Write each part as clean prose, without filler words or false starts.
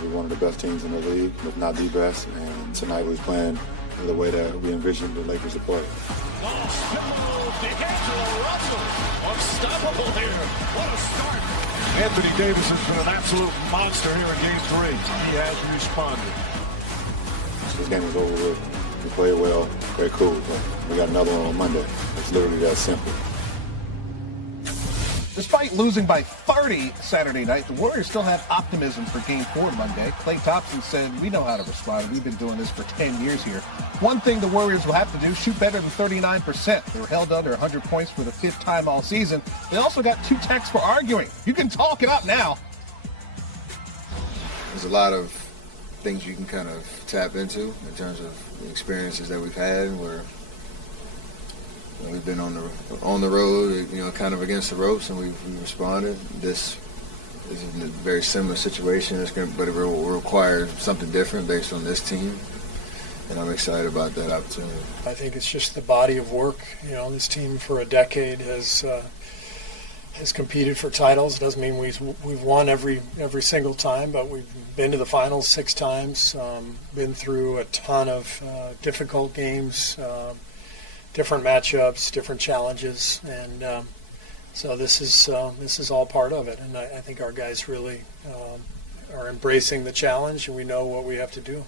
We're one of the best teams in the league, if not the best, and tonight was playing the way that we envisioned the Lakers to play. Unstoppable here. What a start. Anthony Davis has been an absolute monster here in Game 3. He has responded. This game is over with. We played well, very cool, but we got another one on Monday. It's literally that simple. Despite losing by 30 Saturday night, the Warriors still have optimism for Game 4 Monday. Klay Thompson said, "We know how to respond. We've been doing this for 10 years here." One thing the Warriors will have to do, shoot better than 39%. They were held under 100 points for the 5th time all season. They also got 2 texts for arguing. You can talk it up now. There's a lot of things you can kind of tap into in terms of the experiences that we've had where we've been on the road, kind of against the ropes, and we've responded. This is a very similar situation, but it will require something different based on this team, and I'm excited about that opportunity. I think it's just the body of work. This team for a decade has competed for titles. It doesn't mean we've won every single time, but we've been to the finals 6 times, been through a ton of difficult games, different matchups, different challenges, and so this is all part of it. And I think our guys really are embracing the challenge, and we know what we have to do.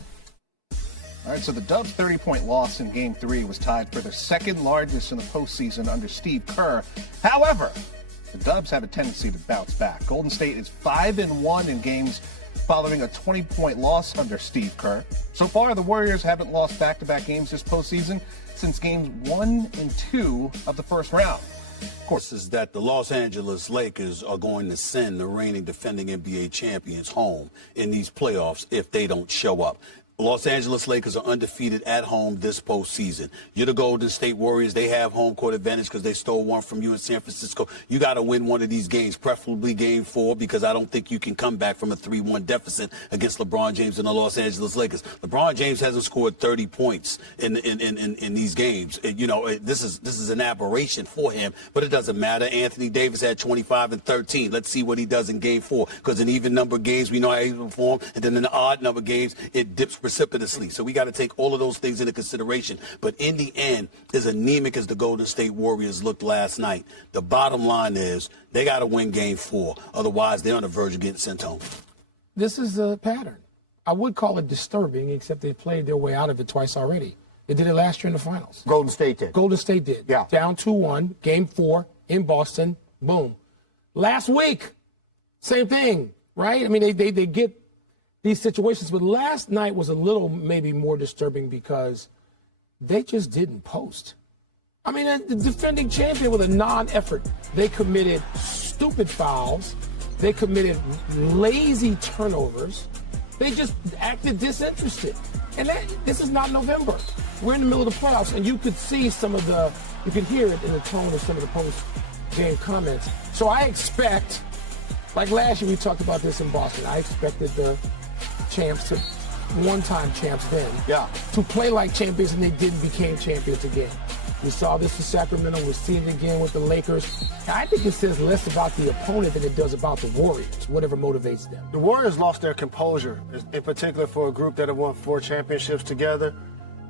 All right, so the Dubs' 30-point loss in Game 3 was tied for their 2nd largest in the postseason under Steve Kerr. However, the Dubs have a tendency to bounce back. Golden State is 5-1 in games following a 20-point loss under Steve Kerr. So far, the Warriors haven't lost back-to-back games this postseason since games 1 and 2 of the first round. Of course, is that the Los Angeles Lakers are going to send the reigning defending NBA champions home in these playoffs if they don't show up. Los Angeles Lakers are undefeated at home this postseason. You're the Golden State Warriors. They have home court advantage because they stole one from you in San Francisco. You got to win one of these games, preferably Game 4, because I don't think you can come back from a 3-1 deficit against LeBron James and the Los Angeles Lakers. LeBron James hasn't scored 30 points in these games. This is an aberration for him, but it doesn't matter. Anthony Davis had 25 and 13. Let's see what he does in Game 4, because in even number games, we know how he perform, and then in the odd number games, it dips precipitously. So we got to take all of those things into consideration. But in the end, as anemic as the Golden State Warriors looked last night, the bottom line is they got to win Game 4. Otherwise, they're on the verge of getting sent home. This is a pattern. I would call it disturbing, except they played their way out of it twice already. They did it last year in the finals. Golden State did. Golden State did. Yeah. Down 2-1, Game 4 in Boston. Boom. Last week, same thing, right? I mean, they get these situations, but last night was a little maybe more disturbing because they just didn't post. I mean, the defending champion with a non-effort. They committed stupid fouls. They committed lazy turnovers. They just acted disinterested. And this is not November. We're in the middle of the playoffs, and you could see you could hear it in the tone of some of the post-game comments. So I expect, like last year we talked about this in Boston, I expected the champs, one-time champs then, to play like champions, and they didn't become champions again. We saw this in Sacramento. We're seeing it again with the Lakers. I think it says less about the opponent than it does about the Warriors, whatever motivates them. The Warriors lost their composure, in particular for a group that have won 4 championships together.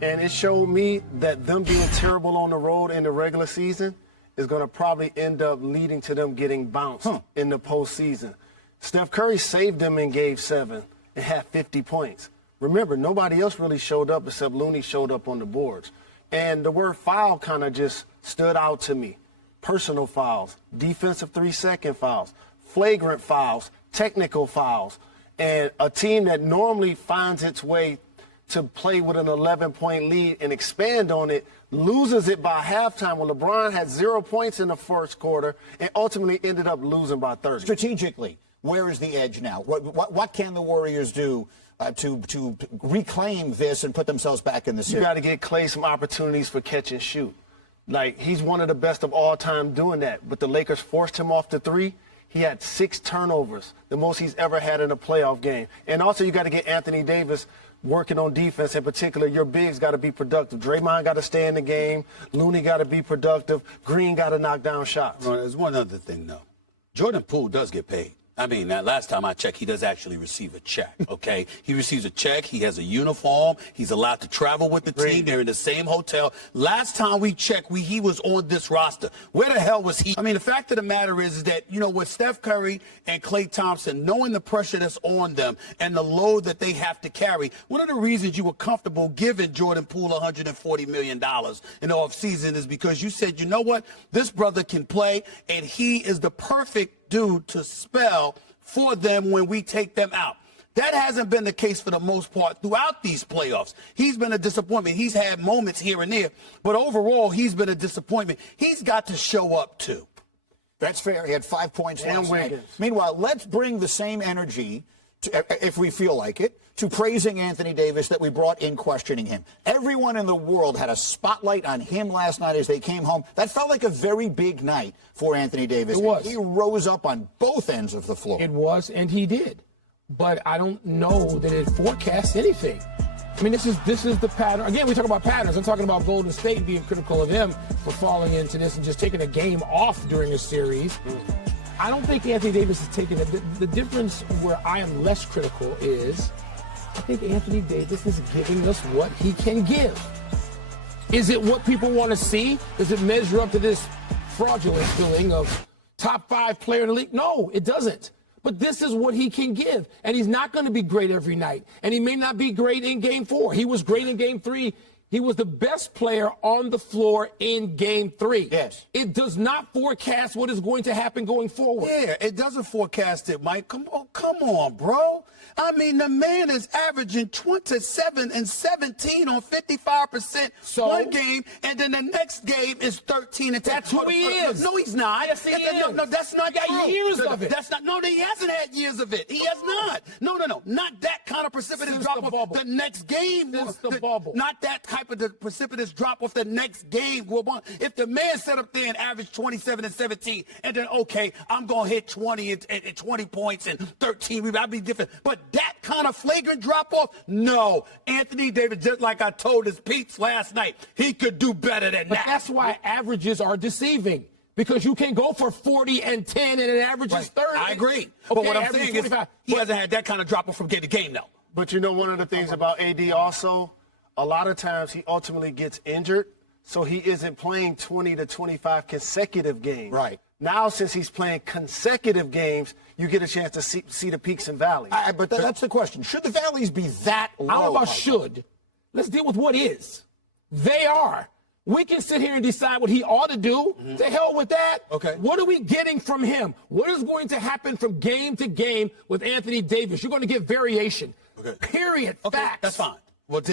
And it showed me that them being terrible on the road in the regular season is going to probably end up leading to them getting bounced in the postseason. Steph Curry saved them in Game 7 and had 50 points. Remember, nobody else really showed up except Looney showed up on the boards. And the word foul kind of just stood out to me. Personal fouls, defensive 3-second fouls, flagrant fouls, technical fouls. And a team that normally finds its way to play with an 11-point lead and expand on it loses it by halftime when LeBron had 0 points in the first quarter and ultimately ended up losing by 30. Strategically, where is the edge now? What can the Warriors do to reclaim this and put themselves back in the series? You got to get Klay some opportunities for catch and shoot. Like, he's one of the best of all time doing that. But the Lakers forced him off the 3. He had 6 turnovers, the most he's ever had in a playoff game. And also you got to get Anthony Davis working on defense. In particular, your bigs got to be productive. Draymond got to stay in the game. Looney got to be productive. Green got to knock down shots. Well, there's one other thing, though. Jordan Poole does get paid. I mean, now, last time I checked, he does actually receive a check, okay? He receives a check. He has a uniform. He's allowed to travel with the team. They're in the same hotel. Last time we checked, he was on this roster. Where the hell was he? I mean, the fact of the matter is that, you know, with Steph Curry and Klay Thompson, knowing the pressure that's on them and the load that they have to carry, one of the reasons you were comfortable giving Jordan Poole $140 million in the offseason is because you said, you know what, this brother can play, and he is the perfect dude to spell for them when we take them out. That hasn't been the case for the most part throughout these playoffs. He's been a disappointment. He's had moments here and there, but overall, he's been a disappointment. He's got to show up, too. That's fair. He had 5 points last night. Meanwhile, let's bring the same energy, if we feel like it, to praising Anthony Davis that we brought in questioning him. Everyone in the world had a spotlight on him last night as they came home. That felt like a very big night for Anthony Davis. It was. He rose up on both ends of the floor. It was, and he did. But I don't know that it forecasts anything. I mean, this is the pattern. Again, we talk about patterns. I'm talking about Golden State being critical of him for falling into this and just taking a game off during a series. I don't think Anthony Davis is taking it. The difference where I am less critical is I think Anthony Davis is giving us what he can give. Is it what people want to see? Does it measure up to this fraudulent feeling of top 5 player in the league? No, it doesn't. But this is what he can give. And he's not going to be great every night. And he may not be great in Game 4. He was great in Game 3. He was the best player on the floor in Game 3. Yes. It does not forecast what is going to happen going forward. Yeah, it doesn't forecast it, Mike. Come on, bro. I mean, the man is averaging 27 and 17 on 55% one game, and then the next game is 13 and 10. That's who he is. No, he's not. Yes, he is. No, that's not true. true. Years of it. That's not. No, he hasn't had years of it. He has not. No. Not that kind of precipitous drop off the next game. Since the bubble. Not that type of the precipitous drop off the next game. If the man set up there and averaged 27 and 17, and then, okay, I'm going to hit 20 and 20 points and 13, I'd be different. But that kind of flagrant drop-off? No. Anthony Davis, just like I told his Pete's last night, he could do better than that. But that's why averages are deceiving. Because you can go for 40 and 10 and an average is 30. I agree. Okay, but what I'm saying 25. is he hasn't had that kind of drop-off from game to game, though. But you know, one of the things about AD also, a lot of times he ultimately gets injured, so he isn't playing 20 to 25 consecutive games. Right. Now, since he's playing consecutive games, you get a chance to see the peaks and valleys. But that's the question. Should the valleys be that low? I don't know about should. Let's deal with what is. They are. We can sit here and decide what he ought to do. To hell with that. Okay. What are we getting from him? What is going to happen from game to game with Anthony Davis? You're going to get variation. Okay. Period. Okay, Facts. that's fine. Well, to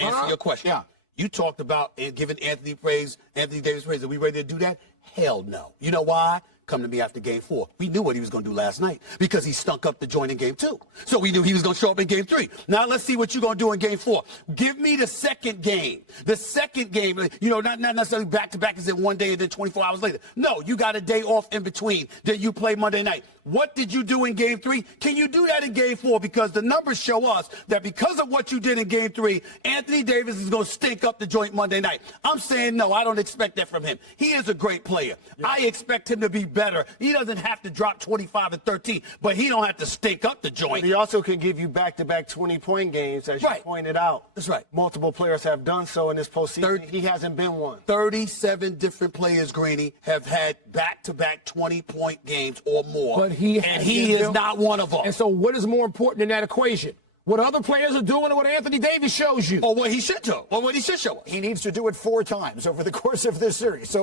answer your question, you talked about giving Anthony Davis praise. Are we ready to do that? Hell no. You know why? Come to me after Game 4. We knew what he was going to do last night because he stunk up the joint in Game 2. So we knew he was going to show up in Game 3. Now let's see what you're going to do in Game 4. Give me the second game. The second game, you know, not necessarily back-to-back as in one day and then 24 hours later. No, you got a day off in between. Then you play Monday night. What did you do in Game 3? Can you do that in Game 4? Because the numbers show us that because of what you did in Game 3, Anthony Davis is going to stink up the joint Monday night. I'm saying no, I don't expect that from him. He is a great player. Yeah. I expect him to be better. He doesn't have to drop 25 and 13, but he don't have to stink up the joint. He also can give you back-to-back 20-point games, as you pointed out. That's right. Multiple players have done so in this postseason. He hasn't been one. 37 different players, Greeny, have had back-to-back 20-point games or more. But he is not one of them. And so what is more important in that equation? What other players are doing or what Anthony Davis shows you? Or what he should do. Or what he should show us. He needs to do it 4 times over the course of this series. So